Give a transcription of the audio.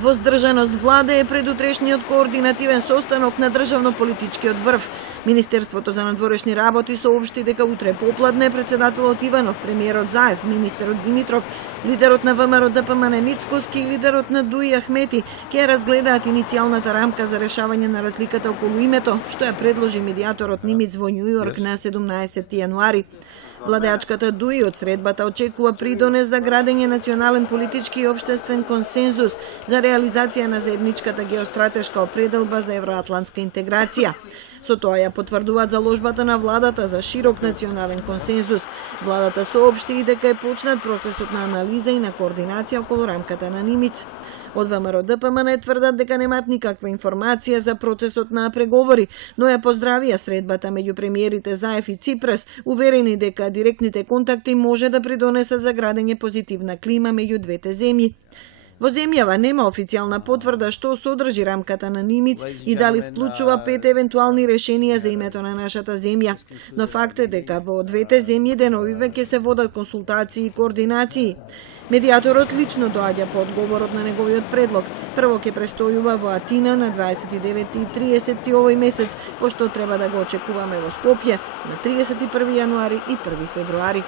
Воздржаност влада е предутрешниот координативен состанок на државно-политичкиот врв. Министерството за надворешни работи соопшти дека утре попладне председателот Иванов, премиерот Заев, министерот Димитров, лидерот на ВМРО ДПМН Мицкоски и лидерот на ДУИ Ахмети ќе разгледаат иницијалната рамка за решавање на разликата околу името, што ја предложи медијаторот Нимиц во Њу Јорк на 17 јануари. Владеачката ДУИ од средбата очекува придонес за градење национален политички и општествен консензус за реализација на заедничката геостратешка определба за евроатлантска интеграција. Со тоа ја потврдуваат заложбата на владата за широк национален консензус. Владата соопшти и дека е почнат процесот на анализа и на координација околу рамката на Нимиц. Од ВМРО ДПМН тврдат дека немаат никаква информација за процесот на преговори, но ја поздравија средбата меѓу премиерите Заев и Ципрас, уверени дека директните контакти може да придонесат за градење позитивна клима меѓу двете земји. Во земјава нема официјална потврда што содржи рамката на Нимиц и дали вклучува 5 евентуални решенија за името на нашата земја. Но факт е дека во двете земји деновиве ќе се водат консултации и координации. Медијаторот лично доаѓа по одговорот на неговиот предлог. Прво ќе престојува во Атина на 29 и 30 овој месец, пошто треба да го очекуваме во Скопје на 31 јануари и 1 февруари.